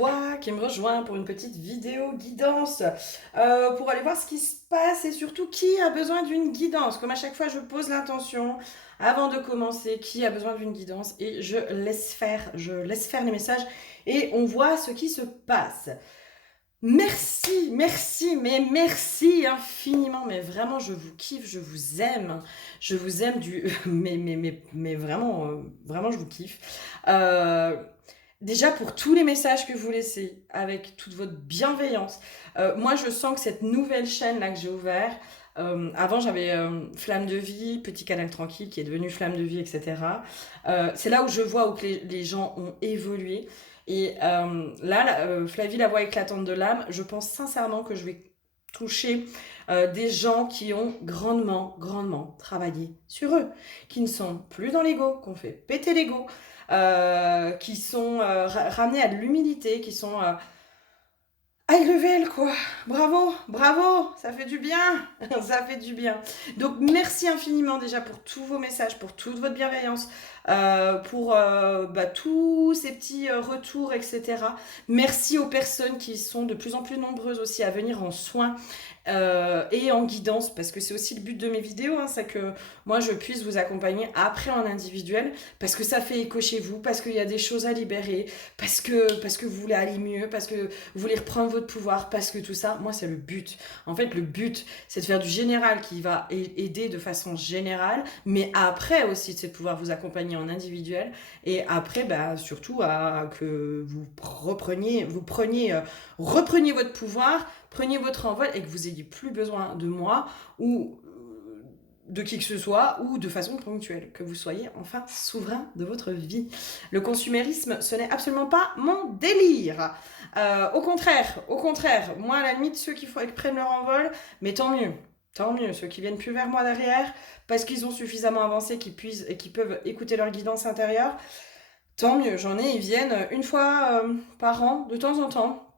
toi qui me rejoins pour une petite vidéo guidance, pour aller voir ce qui se passe et surtout qui a besoin d'une guidance. Comme à chaque fois, je pose l'intention avant de commencer, qui a besoin d'une guidance et je laisse faire les messages et on voit ce qui se passe. Merci, merci, mais merci infiniment, mais vraiment je vous kiffe, je vous aime mais vraiment, vraiment je vous kiffe. Euh, Déjà pour tous les messages que vous laissez, avec toute votre bienveillance, moi je sens que cette nouvelle chaîne là que j'ai ouverte, avant j'avais Flamme de Vie, Petit Canal Tranquille qui est devenu Flamme de Vie, etc. C'est là où je vois où que les gens ont évolué. Et Flavie, la voix éclatante de l'âme, je pense sincèrement que je vais toucher des gens qui ont grandement, grandement travaillé sur eux, qui ne sont plus dans l'ego, qu'on fait péter l'ego, qui sont ramenés à de l'humilité, qui sont high level, quoi. Bravo, bravo, ça fait du bien, ça fait du bien. Donc merci infiniment déjà pour tous vos messages, pour toute votre bienveillance, pour tous ces petits retours, etc. Merci aux personnes qui sont de plus en plus nombreuses aussi à venir en soins et en guidance, parce que c'est aussi le but de mes vidéos, hein, c'est que moi je puisse vous accompagner après en individuel, parce que ça fait écho chez vous, parce qu'il y a des choses à libérer, parce que vous voulez aller mieux, parce que vous voulez reprendre votre pouvoir, parce que tout ça, moi c'est le but. En fait, le but, c'est de faire du général qui va aider de façon générale, mais après aussi, c'est de pouvoir vous accompagner en individuel, et après, surtout, que repreniez votre pouvoir, preniez votre envol et que vous ayez plus besoin de moi ou de qui que ce soit ou de façon ponctuelle, que vous soyez enfin souverain de votre vie. Le consumérisme, ce n'est absolument pas mon délire. Au contraire, moi à la limite, ceux qui prennent leur envol, mais tant mieux. Tant mieux, ceux qui viennent plus vers moi derrière, parce qu'ils ont suffisamment avancé, qu'ils puissent et qu'ils peuvent écouter leur guidance intérieure, tant mieux. J'en ai, ils viennent une fois par an, de temps en temps,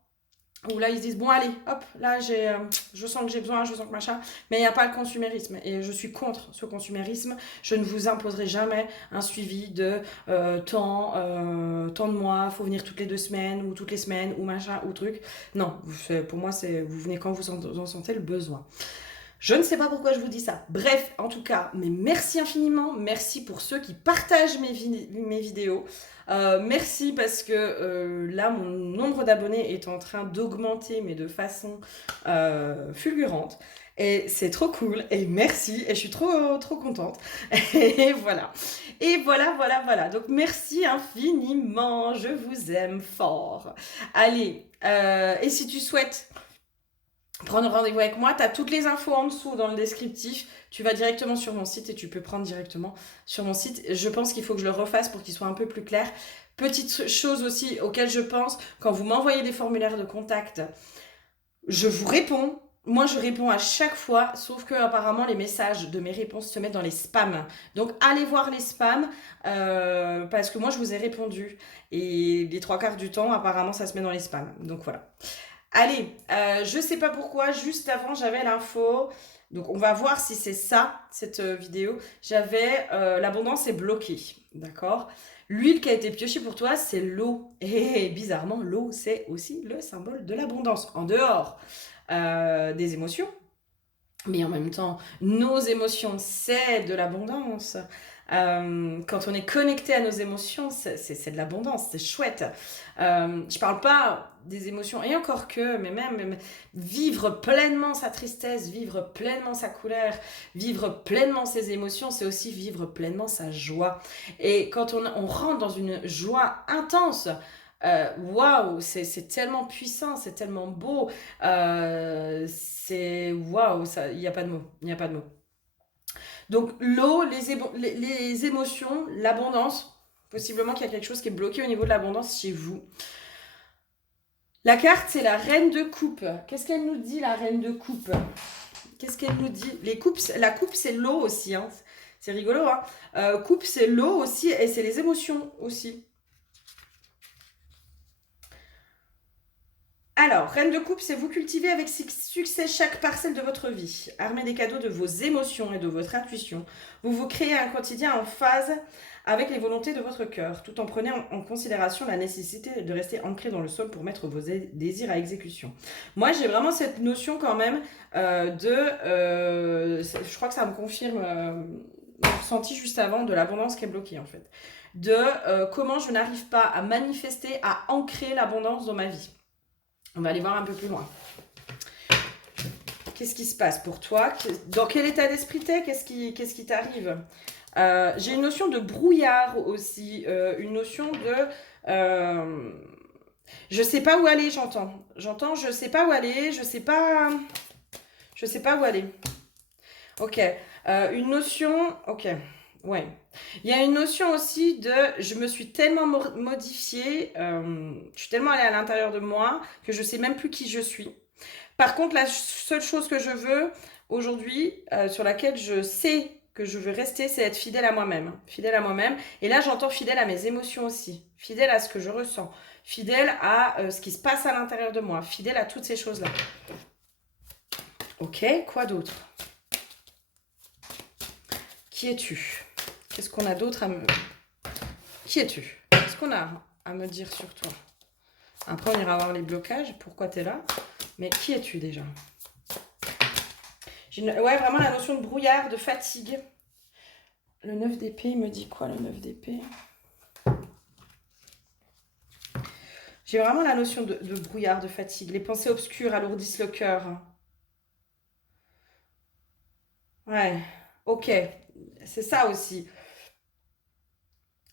où là ils se disent bon allez hop là je sens que j'ai besoin, je sens que machin, mais il n'y a pas le consumérisme et je suis contre ce consumérisme. Je ne vous imposerai jamais un suivi de tant de mois, faut venir toutes les 2 semaines ou toutes les semaines ou machin ou truc. Non, pour moi c'est vous venez quand vous en sentez le besoin. Je ne sais pas pourquoi je vous dis ça. Bref, en tout cas, mais merci infiniment. Merci pour ceux qui partagent mes vidéos. Merci parce que là, mon nombre d'abonnés est en train d'augmenter, mais de façon fulgurante. Et c'est trop cool. Et merci. Et je suis trop, trop contente. Et voilà. Et voilà. Donc, merci infiniment. Je vous aime fort. Allez. Et si tu souhaites prendre rendez-vous avec moi, tu as toutes les infos en dessous dans le descriptif. Tu vas directement sur mon site et tu peux prendre directement sur mon site. Je pense qu'il faut que je le refasse pour qu'il soit un peu plus clair. Petite chose aussi auquel je pense, quand vous m'envoyez des formulaires de contact, je vous réponds. Moi, je réponds à chaque fois, sauf que apparemment les messages de mes réponses se mettent dans les spams. Donc, allez voir les spams, parce que moi, je vous ai répondu. Et les 3 quarts du temps, apparemment, ça se met dans les spams. Donc, voilà. Allez, je sais pas pourquoi, juste avant j'avais l'info. Donc on va voir si c'est ça, cette vidéo. J'avais l'abondance est bloquée, d'accord. L'huile qui a été piochée pour toi, c'est l'eau. Et bizarrement, l'eau, c'est aussi le symbole de l'abondance, en dehors des émotions. Mais en même temps, nos émotions, c'est de l'abondance. Quand on est connecté à nos émotions, c'est de l'abondance, c'est chouette. Je parle pas des émotions, et encore que, mais même vivre pleinement sa tristesse, vivre pleinement sa colère, vivre pleinement ses émotions, c'est aussi vivre pleinement sa joie. Et quand on rentre dans une joie intense, waouh, c'est tellement puissant, c'est tellement beau, c'est waouh, il n'y a pas de mots, il n'y a pas de mots. Donc l'eau, les émotions, l'abondance, possiblement qu'il y a quelque chose qui est bloqué au niveau de l'abondance chez vous. La carte, c'est la reine de coupe. Qu'est-ce qu'elle nous dit, la reine de coupe? Qu'est-ce qu'elle nous dit? La coupe, c'est l'eau aussi. Hein. C'est rigolo. Hein. Coupe, c'est l'eau aussi et c'est les émotions aussi. Alors, reine de coupe, c'est vous cultiver avec succès chaque parcelle de votre vie. Armez des cadeaux de vos émotions et de votre intuition. Vous vous créez un quotidien en phase avec les volontés de votre cœur, tout en prenant en considération la nécessité de rester ancré dans le sol pour mettre vos désirs à exécution. Moi, j'ai vraiment cette notion quand même je crois que ça me confirme mon ressenti juste avant de l'abondance qui est bloquée en fait. Comment je n'arrive pas à manifester, à ancrer l'abondance dans ma vie. On va aller voir un peu plus loin. Qu'est-ce qui se passe pour toi? Dans quel état d'esprit t'es? Qu'est-ce qui t'arrive? J'ai une notion de brouillard aussi, une notion de... je sais pas où aller, j'entends. J'entends, je sais pas où aller, je sais pas où aller. Ok. Une notion... Ok. Ouais. Il y a une notion aussi de... Je me suis tellement modifiée, je suis tellement allée à l'intérieur de moi que je sais même plus qui je suis. Par contre, la seule chose que je veux aujourd'hui, sur laquelle je sais que je veux rester, c'est être fidèle à moi-même. Fidèle à moi-même. Et là, j'entends fidèle à mes émotions aussi. Fidèle à ce que je ressens. Fidèle à ce qui se passe à l'intérieur de moi. Fidèle à toutes ces choses-là. Ok, quoi d'autre? Qui es-tu? Qu'est-ce qu'on a d'autre à me... Qui es-tu? Qu'est-ce qu'on a à me dire sur toi? Après, on ira voir les blocages. Pourquoi tu es là? Mais qui es-tu déjà? Ouais, vraiment la notion de brouillard, de fatigue. Le 9 d'épée, il me dit quoi, le 9 d'épée? J'ai vraiment la notion de brouillard, de fatigue. Les pensées obscures alourdissent le cœur. Ouais, ok. C'est ça aussi.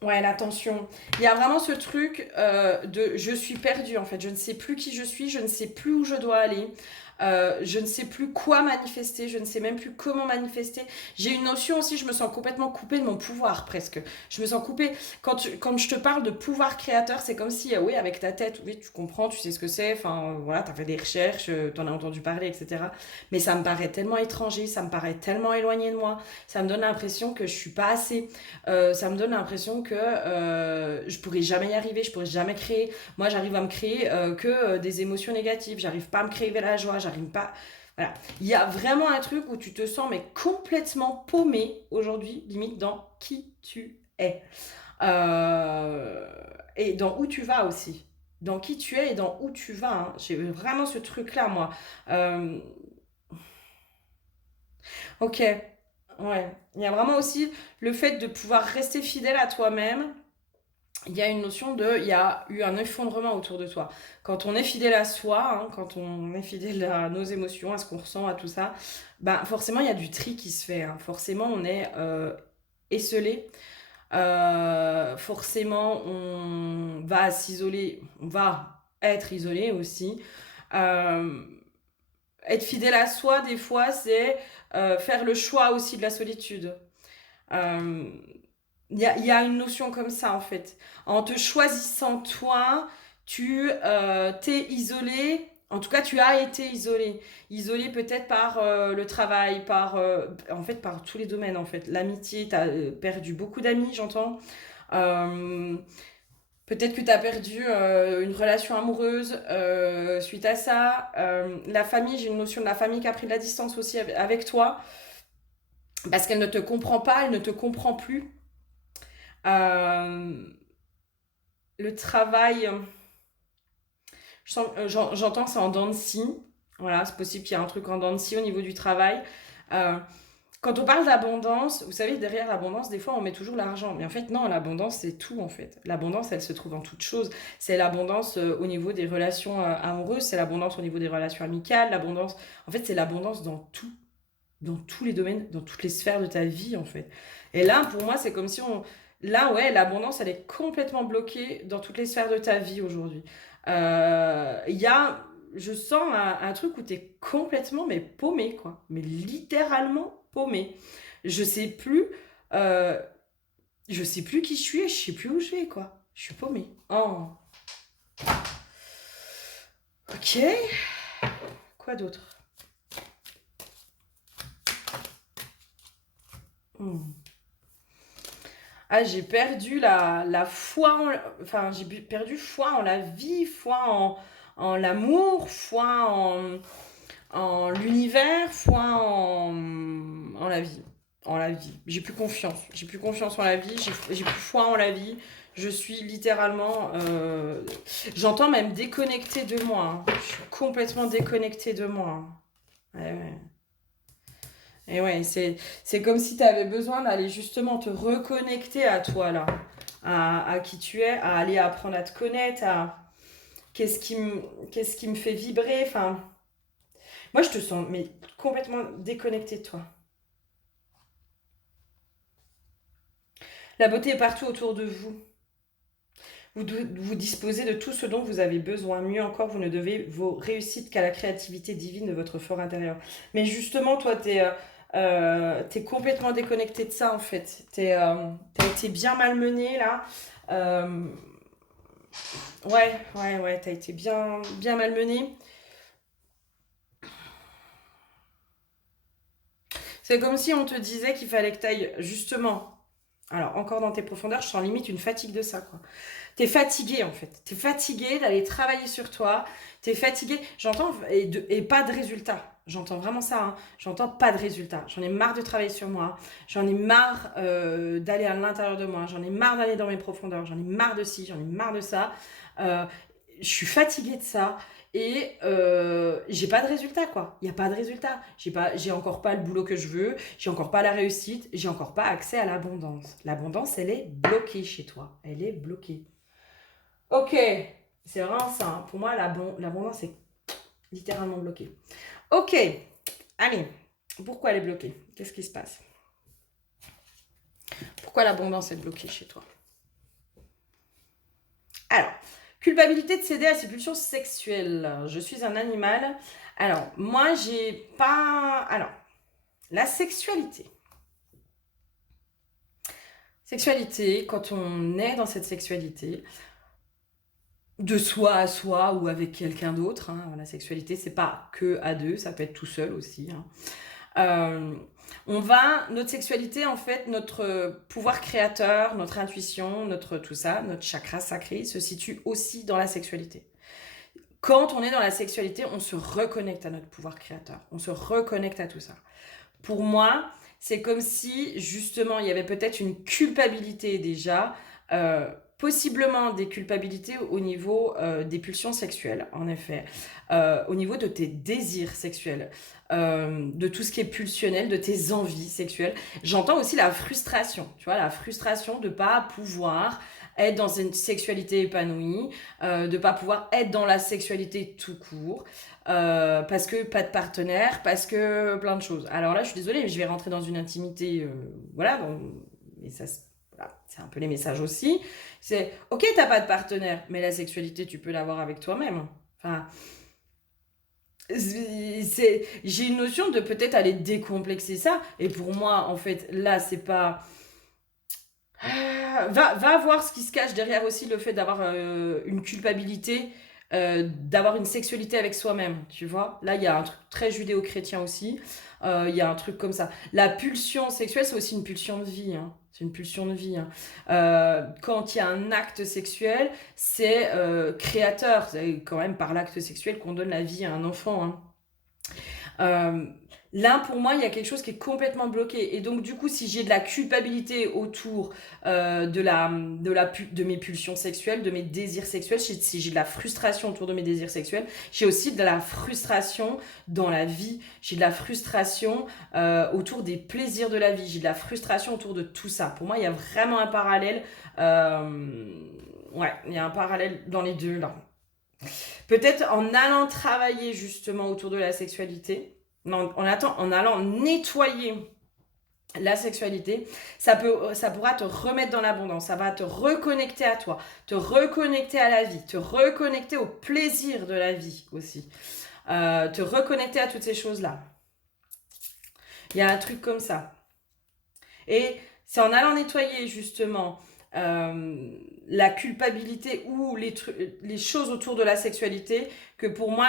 Ouais, l'attention. Il y a vraiment ce truc de je suis perdue en fait. Je ne sais plus qui je suis, je ne sais plus où je dois aller. Je ne sais plus quoi manifester, je ne sais même plus comment manifester. J'ai une notion aussi, je me sens complètement coupée de mon pouvoir presque. Je me sens coupée. Quand je te parle de pouvoir créateur, c'est comme si, oui, avec ta tête, oui, tu comprends, tu sais ce que c'est, enfin, voilà, tu as fait des recherches, tu en as entendu parler, etc. Mais ça me paraît tellement étranger, ça me paraît tellement éloigné de moi. Ça me donne l'impression que je suis pas assez. Ça me donne l'impression que je pourrais jamais y arriver, je pourrais jamais créer. Moi, j'arrive à me créer que des émotions négatives. J'arrive pas à me créer la joie, j'arrive pas. Voilà. Il y a vraiment un truc où tu te sens mais complètement paumé aujourd'hui, limite dans qui tu es. Et dans où tu vas aussi. Dans qui tu es et dans où tu vas. Hein. J'ai vraiment ce truc-là, moi. Ok. Ouais. Il y a vraiment aussi le fait de pouvoir rester fidèle à toi-même. Il y a une notion de, il y a eu un effondrement autour de toi. Quand on est fidèle à soi, hein, quand on est fidèle à nos émotions, à ce qu'on ressent, à tout ça, ben forcément il y a du tri qui se fait. Hein. Forcément on est esselé. Forcément on va s'isoler, on va être isolé aussi. Euh, Être fidèle à soi, des fois, c'est faire le choix aussi de la solitude. Euh, il y a une notion comme ça en fait. En te choisissant toi, tu t'es isolé. En tout cas, tu as été isolé. Isolé peut-être par le travail, en fait, par tous les domaines en fait. L'amitié, tu as perdu beaucoup d'amis, j'entends. Euh, Peut-être que tu as perdu une relation amoureuse suite à ça. La famille, j'ai une notion de la famille qui a pris de la distance aussi avec toi parce qu'elle ne te comprend pas, elle ne te comprend plus. Euh, le travail, j'entends que c'est en dents de scie. Voilà, c'est possible qu'il y ait un truc en dents de scie au niveau du travail. Euh, Quand on parle d'abondance, vous savez, derrière l'abondance, des fois, on met toujours l'argent. Mais en fait, non, l'abondance, c'est tout, en fait. L'abondance, elle se trouve en toutes choses. C'est l'abondance au niveau des relations amoureuses, c'est l'abondance au niveau des relations amicales, l'abondance... En fait, c'est l'abondance dans tout, dans tous les domaines, dans toutes les sphères de ta vie, en fait. Et là, pour moi, c'est comme si on... Là, ouais, l'abondance, elle est complètement bloquée dans toutes les sphères de ta vie aujourd'hui. Il y a... Je sens un truc où t'es complètement, mais paumé, quoi. Mais littéralement paumé. Je sais plus... euh, je sais plus qui je suis et je sais plus où je vais, quoi. Je suis paumée. Oh. Ok. Quoi d'autre? Hmm. Ah, j'ai perdu la foi enfin, j'ai perdu foi en la vie, foi en l'amour, foi en l'univers, foi en la vie. en la vie. J'ai plus confiance. J'ai plus confiance en la vie. J'ai plus foi en la vie. Je suis littéralement... j'entends même déconnectée de moi. Hein. Je suis complètement déconnectée de moi. Hein. Ouais, ouais. Et ouais, c'est comme si tu avais besoin d'aller justement te reconnecter à toi, là. À qui tu es, à aller apprendre à te connaître, à qu'est-ce qui me fait vibrer. Enfin, moi, je te sens mais complètement déconnectée de toi. La beauté est partout autour de vous. Vous disposez de tout ce dont vous avez besoin. Mieux encore, vous ne devez vos réussites qu'à la créativité divine de votre fort intérieur. Mais justement, toi, t'es complètement déconnecté de ça, en fait. T'as été bien malmené, là. Euh, ouais, t'as été bien malmené. C'est comme si on te disait qu'il fallait que t'ailles, justement... Alors, encore dans tes profondeurs, je sens limite une fatigue de ça, quoi. T'es fatigué en fait. T'es fatigué d'aller travailler sur toi. T'es fatigué. J'entends et pas de résultat. J'entends vraiment ça. Hein. J'entends pas de résultat. J'en ai marre de travailler sur moi. J'en ai marre d'aller à l'intérieur de moi. J'en ai marre d'aller dans mes profondeurs. J'en ai marre de ci. J'en ai marre de ça. Euh, je suis fatiguée de ça. Et j'ai pas de résultat quoi. Il y a pas de résultat. J'ai encore pas le boulot que je veux. J'ai encore pas la réussite. J'ai encore pas accès à l'abondance. L'abondance, elle est bloquée chez toi. Elle est bloquée. Ok, c'est vraiment ça. Hein. Pour moi, l'abondance est littéralement bloquée. Ok, allez, pourquoi elle est bloquée? Qu'est-ce qui se passe? Pourquoi l'abondance est bloquée chez toi? Alors, culpabilité de céder à ses pulsions sexuelles. Je suis un animal. Alors, moi, j'ai pas... Alors, la sexualité. Sexualité, quand on est dans cette sexualité, de soi à soi ou avec quelqu'un d'autre. Hein. La sexualité, c'est pas que à deux, ça peut être tout seul aussi. Hein. Euh, notre sexualité, en fait, notre pouvoir créateur, notre intuition, notre tout ça, notre chakra sacré se situe aussi dans la sexualité. Quand on est dans la sexualité, on se reconnecte à notre pouvoir créateur, on se reconnecte à tout ça. Pour moi, c'est comme si justement il y avait peut-être une culpabilité déjà, possiblement des culpabilités au niveau des pulsions sexuelles, en effet, au niveau de tes désirs sexuels, de tout ce qui est pulsionnel, de tes envies sexuelles. J'entends aussi la frustration, tu vois, la frustration de ne pas pouvoir être dans une sexualité épanouie, de ne pas pouvoir être dans la sexualité tout court, parce que pas de partenaire, parce que plein de choses. Alors là, je suis désolée, mais je vais rentrer dans une intimité, voilà, mais ça, voilà, c'est un peu les messages aussi. C'est, ok, t'as pas de partenaire, mais la sexualité, tu peux l'avoir avec toi-même. Enfin, j'ai une notion de peut-être aller décomplexer ça. Et pour moi, en fait, là, c'est pas... Va voir ce qui se cache derrière aussi le fait d'avoir une culpabilité, d'avoir une sexualité avec soi-même, tu vois. Là, il y a un truc très judéo-chrétien aussi. Il y a un truc comme ça. La pulsion sexuelle, c'est aussi une pulsion de vie. Hein. C'est une pulsion de vie. Hein. Quand il y a un acte sexuel, c'est créateur. C'est quand même par l'acte sexuel qu'on donne la vie à un enfant. Hein. Euh, Là, pour moi, il y a quelque chose qui est complètement bloqué. Et donc, du coup, si j'ai de la culpabilité autour de mes pulsions sexuelles, de mes désirs sexuels, si j'ai de la frustration autour de mes désirs sexuels, j'ai aussi de la frustration dans la vie. J'ai de la frustration autour des plaisirs de la vie. J'ai de la frustration autour de tout ça. Pour moi, il y a vraiment un parallèle. Ouais, il y a un parallèle dans les deux, là. Peut-être en allant travailler justement autour de la sexualité, non, en allant nettoyer la sexualité, ça pourra te remettre dans l'abondance, ça va te reconnecter à toi, te reconnecter à la vie, te reconnecter au plaisir de la vie aussi, te reconnecter à toutes ces choses-là. Il y a un truc comme ça. Et c'est en allant nettoyer justement la culpabilité ou les choses autour de la sexualité que pour moi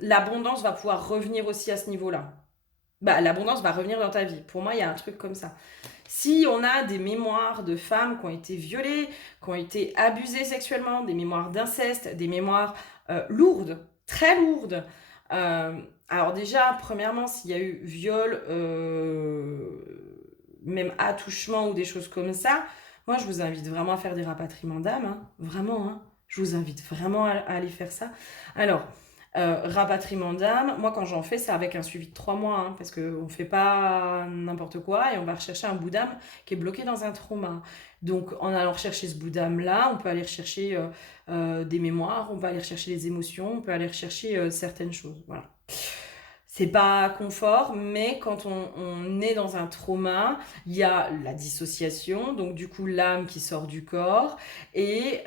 l'abondance va pouvoir revenir aussi à ce niveau-là. Bah, l'abondance va revenir dans ta vie. Pour moi, il y a un truc comme ça. Si on a des mémoires de femmes qui ont été violées, qui ont été abusées sexuellement, des mémoires d'inceste, des mémoires lourdes, très lourdes, alors déjà, premièrement, s'il y a eu viol, même attouchement ou des choses comme ça, moi, je vous invite vraiment à faire des rapatriements d'âme, hein, vraiment, hein. Je vous invite vraiment à aller faire ça. Alors, rapatriement d'âme, moi, quand j'en fais, c'est avec un suivi de 3 mois, hein, parce qu'on ne fait pas n'importe quoi et on va rechercher un bout d'âme qui est bloqué dans un trauma. Donc, en allant rechercher ce bout d'âme-là, on peut aller rechercher des mémoires, on peut aller rechercher les émotions, on peut aller rechercher certaines choses. Voilà. C'est pas confort, mais quand on est dans un trauma, il y a la dissociation, donc du coup l'âme qui sort du corps et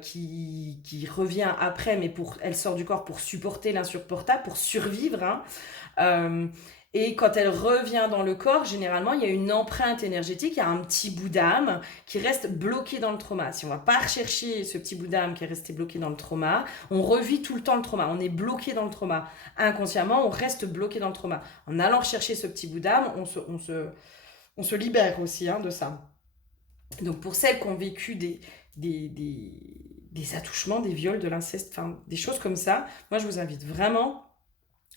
qui revient après, mais elle sort du corps pour supporter l'insupportable, pour survivre, hein. Euh, et quand elle revient dans le corps, généralement, il y a une empreinte énergétique, il y a un petit bout d'âme qui reste bloqué dans le trauma. Si on ne va pas rechercher ce petit bout d'âme qui est resté bloqué dans le trauma, on revit tout le temps le trauma. On est bloqué dans le trauma. Inconsciemment, on reste bloqué dans le trauma. En allant chercher ce petit bout d'âme, on se libère aussi, hein, de ça. Donc pour celles qui ont vécu des attouchements, des viols, de l'inceste, enfin des choses comme ça, moi je vous invite vraiment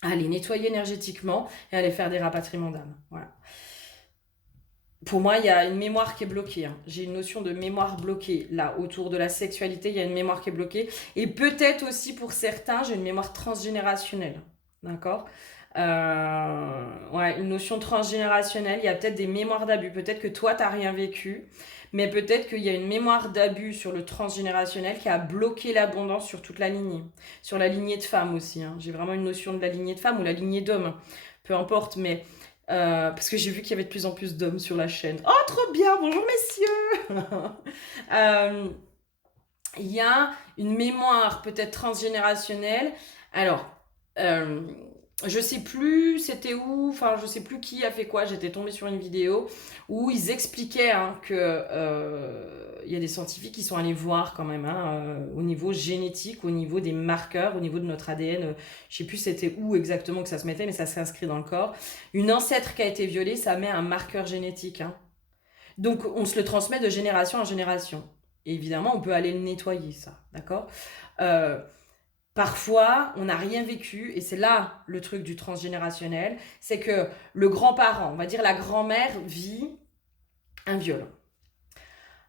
à aller nettoyer énergétiquement et à aller faire des rapatriements d'âme. Voilà. Pour moi, il y a une mémoire qui est bloquée, hein. J'ai une notion de mémoire bloquée. Là, autour de la sexualité, il y a une mémoire qui est bloquée. Et peut-être aussi pour certains, j'ai une mémoire transgénérationnelle. D'accord. Ouais, une notion transgénérationnelle. Il y a peut-être des mémoires d'abus. Peut-être que toi, tu n'as rien vécu. Mais peut-être qu'il y a une mémoire d'abus sur le transgénérationnel qui a bloqué l'abondance sur toute la lignée. Sur la lignée de femmes aussi, hein. J'ai vraiment une notion de la lignée de femmes ou la lignée d'hommes. Peu importe, mais parce que j'ai vu qu'il y avait de plus en plus d'hommes sur la chaîne. Oh, trop bien! Bonjour, messieurs! Euh, Il y a une mémoire peut-être transgénérationnelle. Alors, euh, je sais plus c'était où, enfin je sais plus qui a fait quoi, j'étais tombée sur une vidéo où ils expliquaient, hein, que il y a des scientifiques qui sont allés voir quand même, hein, au niveau génétique, au niveau des marqueurs, au niveau de notre ADN, je sais plus c'était où exactement que ça se mettait, mais ça s'inscrit dans le corps. Une ancêtre qui a été violée, ça met un marqueur génétique, hein. Donc on se le transmet de génération en génération. Et évidemment, on peut aller le nettoyer, ça, d'accord. Euh, Parfois, on n'a rien vécu, et c'est là le truc du transgénérationnel, c'est que le grand-parent, on va dire la grand-mère, vit un viol.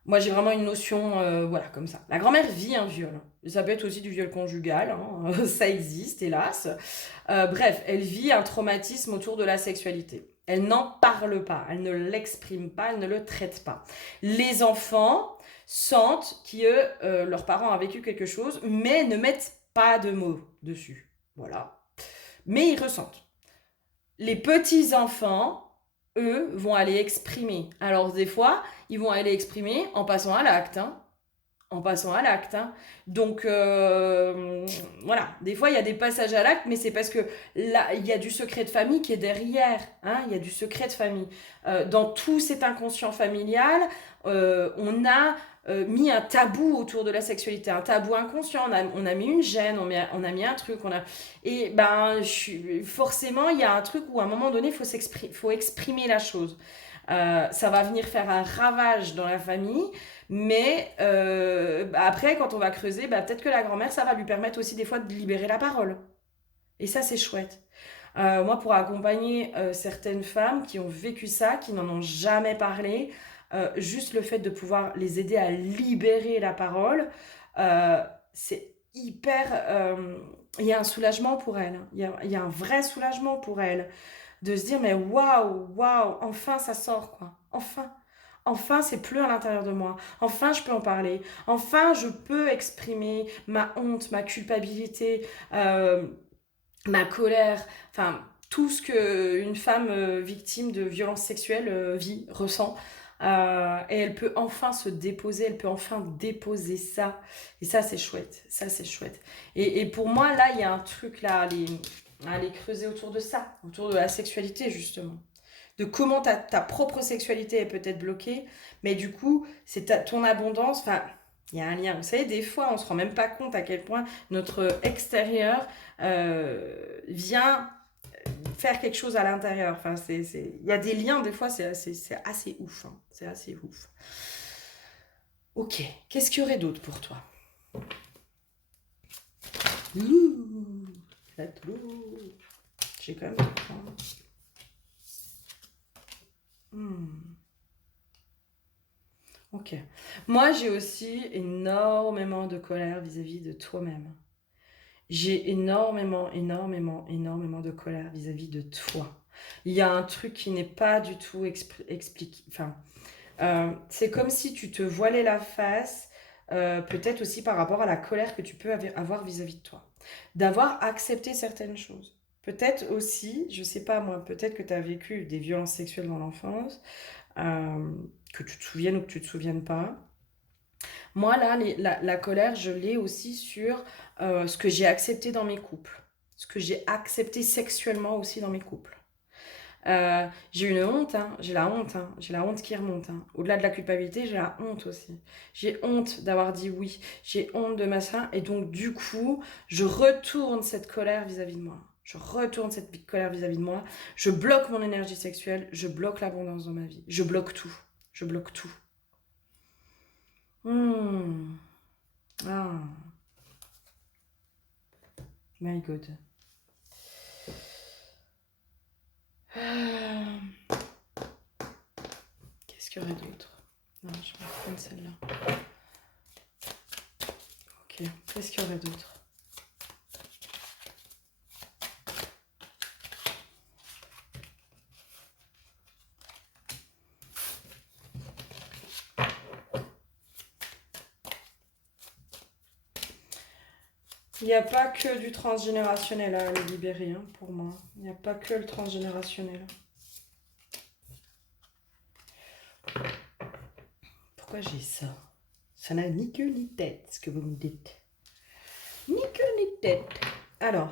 Moi, j'ai vraiment une notion, voilà, comme ça. La grand-mère vit un viol. Ça peut être aussi du viol conjugal, hein, ça existe, hélas. Bref, elle vit un traumatisme autour de la sexualité. Elle n'en parle pas, elle ne l'exprime pas, elle ne le traite pas. Les enfants sentent que leurs parents ont vécu quelque chose, mais ne mettent pas de mots dessus. Voilà. Mais ils ressentent. Les petits-enfants, eux, vont aller exprimer. Alors, des fois, ils vont aller exprimer en passant à l'acte, hein. En passant à l'acte, hein. Donc, voilà. Des fois, il y a des passages à l'acte, mais c'est parce que là, il y a du secret de famille qui est derrière, hein. Il y a du secret de famille. Dans tout cet inconscient familial, on a mis un tabou autour de la sexualité, un tabou inconscient. On a mis une gêne, on a mis un truc. Et ben, forcément, il y a un truc où à un moment donné, faut exprimer la chose. Ça va venir faire un ravage dans la famille, mais après, quand on va creuser, bah, peut-être que la grand-mère, ça va lui permettre aussi des fois de libérer la parole. Et ça, c'est chouette. Moi, pour accompagner certaines femmes qui ont vécu ça, qui n'en ont jamais parlé, juste le fait de pouvoir les aider à libérer la parole, euh, c'est hyper... Il y a un soulagement pour elles. Il y a un vrai soulagement pour elles. De se dire, mais waouh, waouh, enfin ça sort, quoi. Enfin. Enfin, c'est plus à l'intérieur de moi. Enfin, je peux en parler. Enfin, je peux exprimer ma honte, ma culpabilité, ma colère, enfin tout ce que une femme victime de violences sexuelles vit, ressent. Et elle peut enfin se déposer, elle peut enfin déposer ça. Et ça, c'est chouette. Ça, c'est chouette. Et pour moi, là, il y a un truc là, à aller creuser autour de ça, autour de la sexualité, justement. De comment ta propre sexualité est peut-être bloquée, mais du coup, c'est ton abondance. Enfin, il y a un lien. Vous savez, des fois, on ne se rend même pas compte à quel point notre extérieur vient faire quelque chose à l'intérieur. Enfin, il y a des liens, des fois, c'est assez ouf, hein. C'est assez ouf. Ok, qu'est-ce qu'il y aurait d'autre pour toi? Ouh, j'ai quand même... Hmm. Ok. Moi, j'ai aussi énormément de colère vis-à-vis de toi-même. J'ai énormément de colère vis-à-vis de toi. Il y a un truc qui n'est pas du tout expliqué. Enfin, c'est comme si tu te voilais la face, peut-être aussi par rapport à la colère que tu peux avoir vis-à-vis de toi. D'avoir accepté certaines choses. Peut-être aussi, je sais pas moi, peut-être que tu as vécu des violences sexuelles dans l'enfance, euh, que tu te souviennes ou que tu te souviennes pas. Moi, là, la colère, je l'ai aussi sur ce que j'ai accepté dans mes couples. Ce que j'ai accepté sexuellement aussi dans mes couples. J'ai une honte, hein, j'ai la honte qui remonte. Hein. Au-delà de la culpabilité, j'ai la honte aussi. J'ai honte d'avoir dit oui, j'ai honte de machin, et donc du coup, je retourne cette colère vis-à-vis de moi. Je retourne cette colère vis-à-vis de moi. Je bloque mon énergie sexuelle, je bloque l'abondance dans ma vie. Je bloque tout. Je bloque tout. Hmm. Ah, my God. Euh, Qu'est-ce qu'il y aurait d'autre? Non, je vais prendre celle-là. Ok, qu'est-ce qu'il y aurait d'autre? Il n'y a pas que du transgénérationnel à aller libérer, hein, pour moi. Il n'y a pas que le transgénérationnel. Pourquoi j'ai ça? Ça n'a ni queue ni tête, ce que vous me dites. Ni queue ni tête. Alors,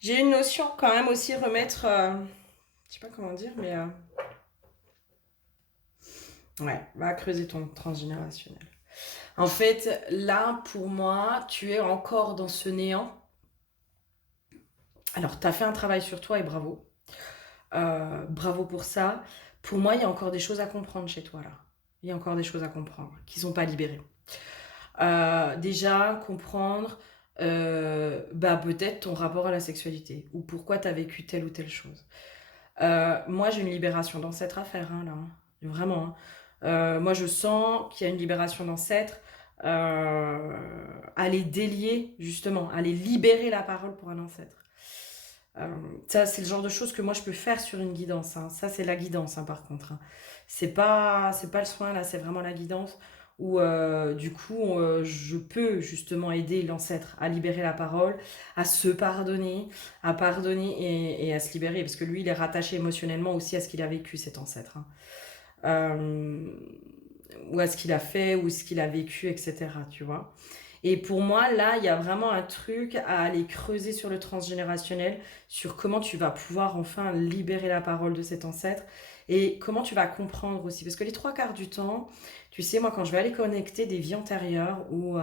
j'ai une notion quand même aussi remettre... je sais pas comment dire, mais... ouais, va creuser ton transgénérationnel. En fait, là, pour moi, tu es encore dans ce néant. Alors, tu as fait un travail sur toi et bravo. Bravo pour ça. Pour moi, il y a encore des choses à comprendre chez toi, là. Il y a encore des choses à comprendre qui ne sont pas libérées. Déjà, comprendre peut-être ton rapport à la sexualité ou pourquoi tu as vécu telle ou telle chose. Moi, j'ai une libération d'ancêtre à faire, hein, là. Vraiment. Hein. Moi, je sens qu'il y a une libération d'ancêtre. Aller délier, justement, aller libérer la parole pour un ancêtre. Ça, c'est le genre de choses que moi je peux faire sur une guidance. Hein. Ça, c'est la guidance, hein, par contre. Hein. C'est pas le soin, là, c'est vraiment la guidance où, du coup, je peux justement aider l'ancêtre à libérer la parole, à se pardonner, à pardonner et à se libérer. Parce que lui, il est rattaché émotionnellement aussi à ce qu'il a vécu, cet ancêtre. Hein. Euh, ou à ce qu'il a fait, ou ce qu'il a vécu, etc. Tu vois. Et pour moi, là, il y a vraiment un truc à aller creuser sur le transgénérationnel, sur comment tu vas pouvoir enfin libérer la parole de cet ancêtre et comment tu vas comprendre aussi. Parce que les trois quarts du temps, tu sais, moi, quand je vais aller connecter des vies antérieures ou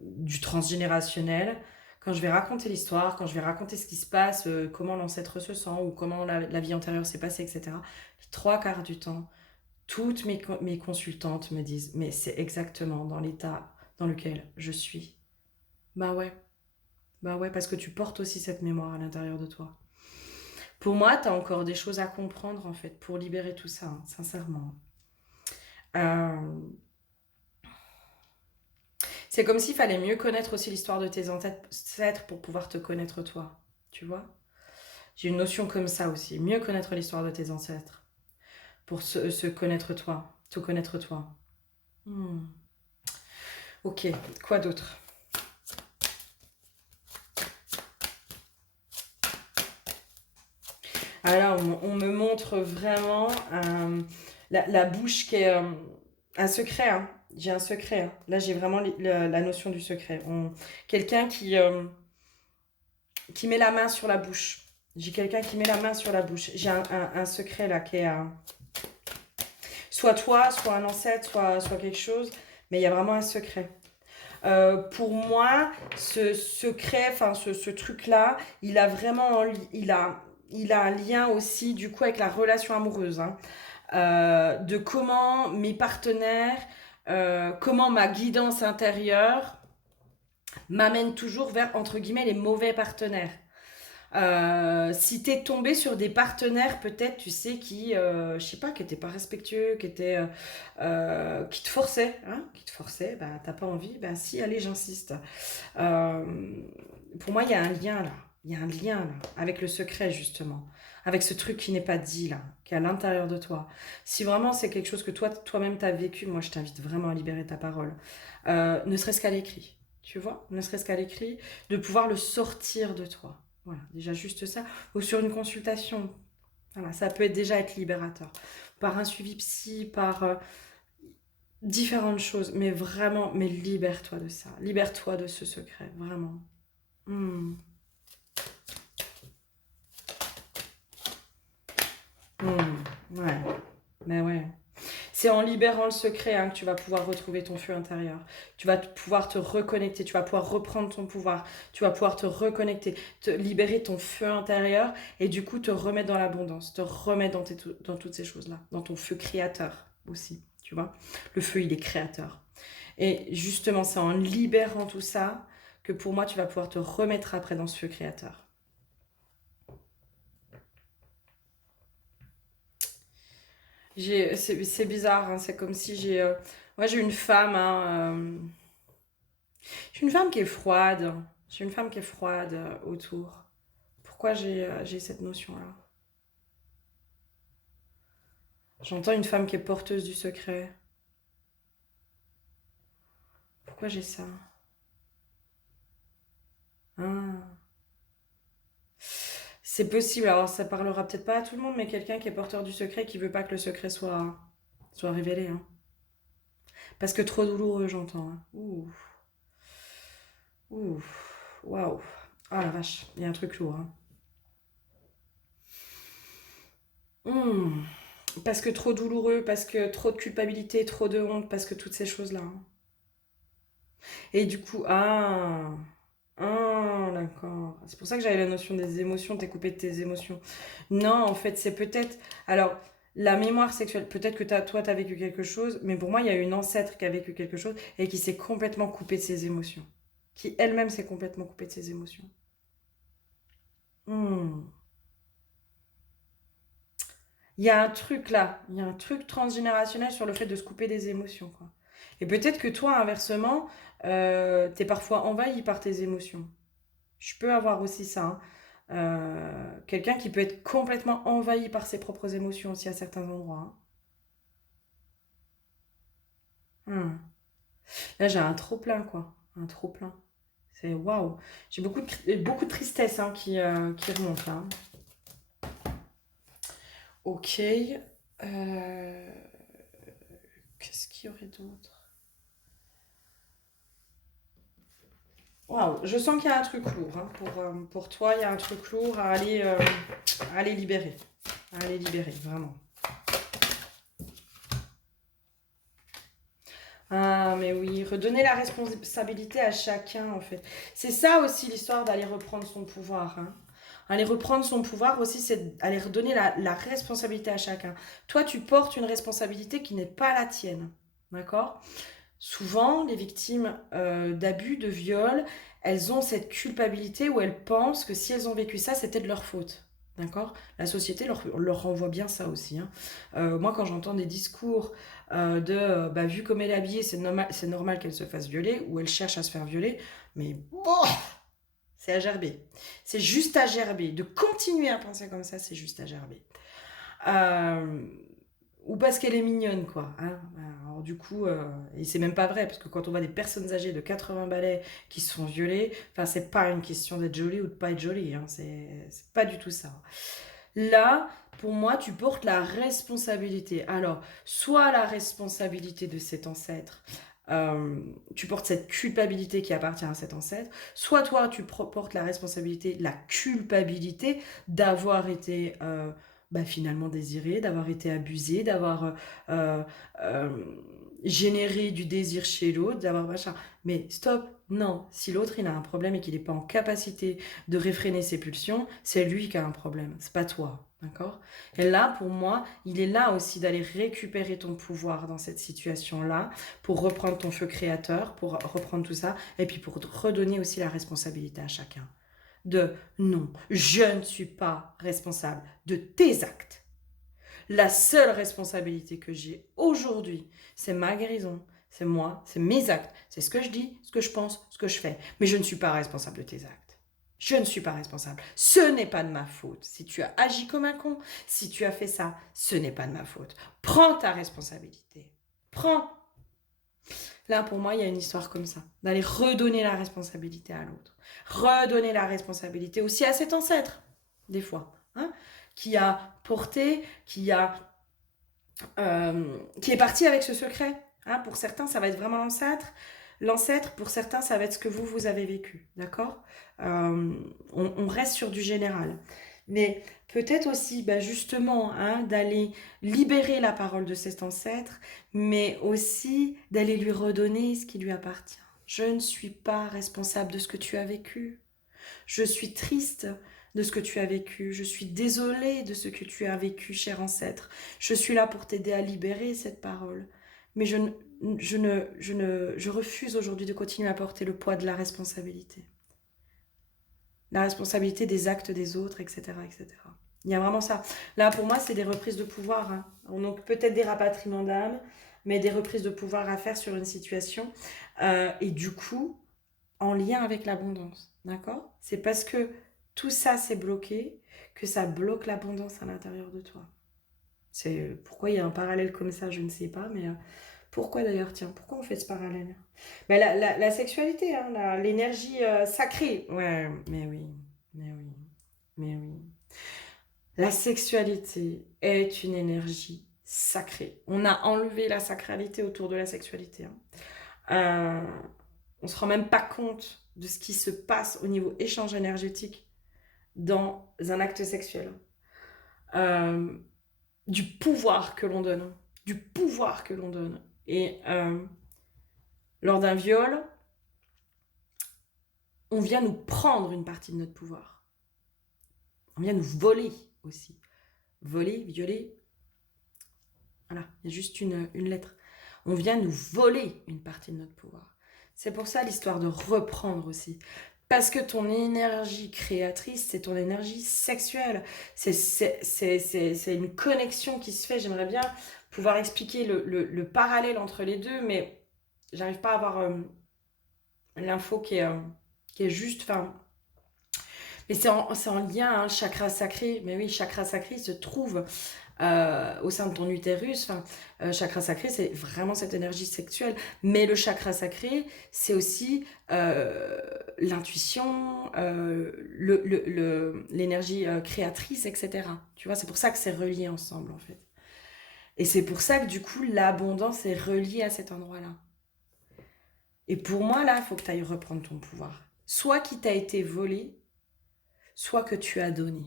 du transgénérationnel, quand je vais raconter l'histoire, quand je vais raconter ce qui se passe, comment l'ancêtre se sent ou comment la vie antérieure s'est passée, etc., les trois quarts du temps, toutes mes consultantes me disent, mais c'est exactement dans l'état dans lequel je suis. Bah ouais, bah ouais, parce que tu portes aussi cette mémoire à l'intérieur de toi. Pour moi, t'as encore des choses à comprendre en fait pour libérer tout ça, hein, sincèrement. Euh, c'est comme s'il fallait mieux connaître aussi l'histoire de tes ancêtres pour pouvoir te connaître toi, tu vois. J'ai une notion comme ça aussi, mieux connaître l'histoire de tes ancêtres pour se connaître toi, te connaître toi. Hmm. Ok, quoi d'autre? Alors, on me montre vraiment la bouche qui est un secret. Hein. J'ai un secret. Hein. Là, j'ai vraiment la notion du secret. Quelqu'un qui met la main sur la bouche. J'ai quelqu'un qui met la main sur la bouche. J'ai un secret là qui est soit toi, soit un ancêtre, soit quelque chose. Mais il y a vraiment un secret. Pour moi, ce secret, enfin ce truc-là, il a vraiment, il a un lien aussi du coup avec la relation amoureuse, hein. De comment mes partenaires, comment ma guidance intérieure m'amène toujours vers entre guillemets les mauvais partenaires. Si t'es tombé sur des partenaires, peut-être, tu sais, je sais pas, qui étaient pas respectueux, qui te forçaient, hein, bah t'as pas envie, bah si, allez, j'insiste. Euh, pour moi, il y a un lien là. Il y a un lien là, avec le secret justement, avec ce truc qui n'est pas dit là, qui est à l'intérieur de toi. Si vraiment c'est quelque chose que toi-même t'as vécu, moi je t'invite vraiment à libérer ta parole. Ne serait-ce qu'à l'écrit, tu vois, ne serait-ce qu'à l'écrit, de pouvoir le sortir de toi. Voilà, déjà juste ça. Ou sur une consultation, voilà, ça peut déjà être libérateur. Par un suivi psy, par différentes choses, mais vraiment, mais libère-toi de ça. Libère-toi de ce secret, vraiment. Hmm. Ouais, mais ouais. C'est en libérant le secret hein, que tu vas pouvoir retrouver ton feu intérieur. Tu vas pouvoir te reconnecter, tu vas pouvoir reprendre ton pouvoir, tu vas pouvoir te reconnecter, te libérer ton feu intérieur et du coup te remettre dans l'abondance, te remettre dans toutes ces choses-là, dans ton feu créateur aussi, tu vois. Le feu, il est créateur. Et justement, c'est en libérant tout ça que pour moi, tu vas pouvoir te remettre après dans ce feu créateur. C'est bizarre, hein, c'est comme si moi, j'ai une femme, hein, j'ai une femme qui est froide. J'ai une femme qui est froide autour. Pourquoi j'ai cette notion-là? J'entends une femme qui est porteuse du secret. Pourquoi j'ai ça? Ah. C'est possible, alors ça parlera peut-être pas à tout le monde, mais quelqu'un qui est porteur du secret qui veut pas que le secret soit révélé. Hein. Parce que trop douloureux, j'entends. Hein. Ouh, ouh, waouh. Ah la vache, il y a un truc lourd. Hein. Hmm. Parce que trop douloureux, parce que trop de culpabilité, trop de honte, parce que toutes ces choses-là. Hein. Et du coup, d'accord. C'est pour ça que j'avais la notion des émotions, t'es coupé de tes émotions. Non, en fait, c'est peut-être. Alors, la mémoire sexuelle, peut-être que toi, t'as vécu quelque chose, mais pour moi, il y a une ancêtre qui a vécu quelque chose et qui s'est complètement coupée de ses émotions. Qui elle-même s'est complètement coupée de ses émotions. Hmm. Il y a un truc là, il y a un truc transgénérationnel sur le fait de se couper des émotions, quoi. Et peut-être que toi, inversement, t'es parfois envahi par tes émotions. Je peux avoir aussi ça. Hein. Quelqu'un qui peut être complètement envahi par ses propres émotions aussi à certains endroits. Hein. Là, j'ai un trop plein, quoi. Un trop plein. C'est waouh. J'ai beaucoup de tristesse hein, qui remonte là. Hein. Ok. Qu'est-ce qu'il y aurait d'autre? Waouh, je sens qu'il y a un truc lourd. Hein. Pour toi, il y a un truc lourd à aller libérer. À aller libérer, vraiment. Ah, mais oui, redonner la responsabilité à chacun, en fait. C'est ça aussi l'histoire d'aller reprendre son pouvoir. Hein. Aller reprendre son pouvoir aussi, c'est aller redonner la responsabilité à chacun. Toi, tu portes une responsabilité qui n'est pas la tienne. D'accord? Souvent, les victimes d'abus, de viol, elles ont cette culpabilité où elles pensent que si elles ont vécu ça, c'était de leur faute. D'accord? La société leur renvoie bien ça aussi. Hein. Moi, quand j'entends des discours bah, vu comme elle est habillée, c'est normal qu'elle se fasse violer, ou elle cherche à se faire violer, mais bon, c'est à gerber. C'est juste à gerber. De continuer à penser comme ça, c'est juste à gerber. Euh, ou parce qu'elle est mignonne, quoi. Hein. Alors du coup, et c'est même pas vrai, parce que quand on voit des personnes âgées de 80 balais qui se font violer, enfin c'est pas une question d'être jolie ou de pas être jolie, hein. C'est pas du tout ça. Là, pour moi, tu portes la responsabilité. Alors, soit la responsabilité de cet ancêtre, tu portes cette culpabilité qui appartient à cet ancêtre, soit toi, tu portes la responsabilité, la culpabilité d'avoir été bah, finalement désiré, d'avoir été abusé, d'avoir euh, euh, généré du désir chez l'autre, d'avoir machin. Mais stop, non. Si l'autre il a un problème et qu'il n'est pas en capacité de réfréner ses pulsions, c'est lui qui a un problème, c'est pas toi. D'accord? Et là, pour moi, il est là aussi d'aller récupérer ton pouvoir dans cette situation-là, pour reprendre ton feu créateur, pour reprendre tout ça, et puis pour redonner aussi la responsabilité à chacun. de non, je ne suis pas responsable de tes actes. La seule responsabilité que j'ai aujourd'hui, c'est ma guérison, c'est moi, c'est mes actes, c'est ce que je dis, ce que je pense, ce que je fais. Mais je ne suis pas responsable de tes actes. Je ne suis pas responsable. Ce n'est pas de ma faute. Si tu as agi comme un con, si tu as fait ça, ce n'est pas de ma faute. Prends ta responsabilité. Prends. Là, pour moi, il y a une histoire comme ça. D'aller redonner la responsabilité à l'autre. Redonner la responsabilité aussi à cet ancêtre, des fois, hein, qui a porté, qui est parti avec ce secret. Hein. Pour certains, ça va être vraiment l'ancêtre. L'ancêtre, pour certains, ça va être ce que vous avez vécu. D'accord. On reste sur du général. Mais peut-être aussi, justement, hein, d'aller libérer la parole de cet ancêtre, mais aussi d'aller lui redonner ce qui lui appartient. Je ne suis pas responsable de ce que tu as vécu. Je suis triste de ce que tu as vécu. Je suis désolée de ce que tu as vécu, cher ancêtre. Je suis là pour t'aider à libérer cette parole. Mais je refuse aujourd'hui de continuer à porter le poids de la responsabilité. La responsabilité des actes des autres, etc., etc. Il y a vraiment ça. Là, pour moi, c'est des reprises de pouvoir. Hein. Donc, peut-être des rapatriements d'âme, mais des reprises de pouvoir à faire sur une situation. Et du coup, en lien avec l'abondance. D'accord? C'est parce que tout ça s'est bloqué que ça bloque l'abondance à l'intérieur de toi. C'est pourquoi il y a un parallèle comme ça, je ne sais pas, mais pourquoi d'ailleurs, tiens, pourquoi on fait ce parallèle? La sexualité, hein, l'énergie sacrée. Ouais, mais oui, mais oui, mais oui. La sexualité est une énergie sacrée. On a enlevé la sacralité autour de la sexualité. Hein. On se rend même pas compte de ce qui se passe au niveau échange énergétique dans un acte sexuel. Du pouvoir que l'on donne. Du pouvoir que l'on donne. Et lors d'un viol, on vient nous prendre une partie de notre pouvoir. On vient nous voler aussi. Voler, violer. Voilà, il y a juste une lettre. On vient nous voler une partie de notre pouvoir. C'est pour ça l'histoire de reprendre aussi. Parce que ton énergie créatrice, c'est ton énergie sexuelle. C'est une connexion qui se fait. J'aimerais bien pouvoir expliquer le parallèle entre les deux, mais j'arrive pas à avoir l'info qui est juste. Enfin, mais c'est en lien, hein, chakra sacré. Mais oui, chakra sacré se trouve au sein de ton utérus. Enfin, chakra sacré, c'est vraiment cette énergie sexuelle. Mais le chakra sacré, c'est aussi l'intuition, l'énergie créatrice, etc. Tu vois, c'est pour ça que c'est relié ensemble, en fait. Et c'est pour ça que, du coup, l'abondance est reliée à cet endroit-là. Et pour moi, là, il faut que tu ailles reprendre ton pouvoir. Soit qui t'a été volé, soit que tu as donné.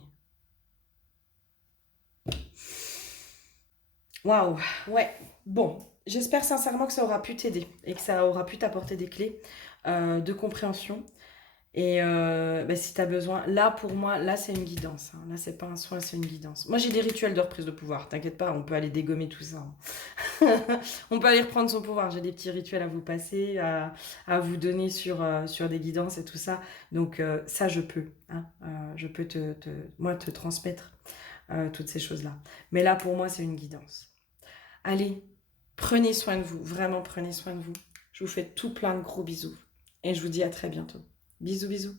Waouh, ouais. Bon, j'espère sincèrement que ça aura pu t'aider et que ça aura pu t'apporter des clés de compréhension. Et si tu as besoin, là pour moi, là c'est une guidance. Hein. Là c'est pas un soin, c'est une guidance. Moi j'ai des rituels de reprise de pouvoir, t'inquiète pas, on peut aller dégommer tout ça. Hein. On peut aller reprendre son pouvoir. J'ai des petits rituels à vous passer, à vous donner sur des guidances et tout ça. Donc ça je peux. Hein. Je peux moi te transmettre toutes ces choses-là. Mais là pour moi c'est une guidance. Allez, prenez soin de vous, vraiment prenez soin de vous. Je vous fais tout plein de gros bisous. Et je vous dis à très bientôt. Bisous, bisous.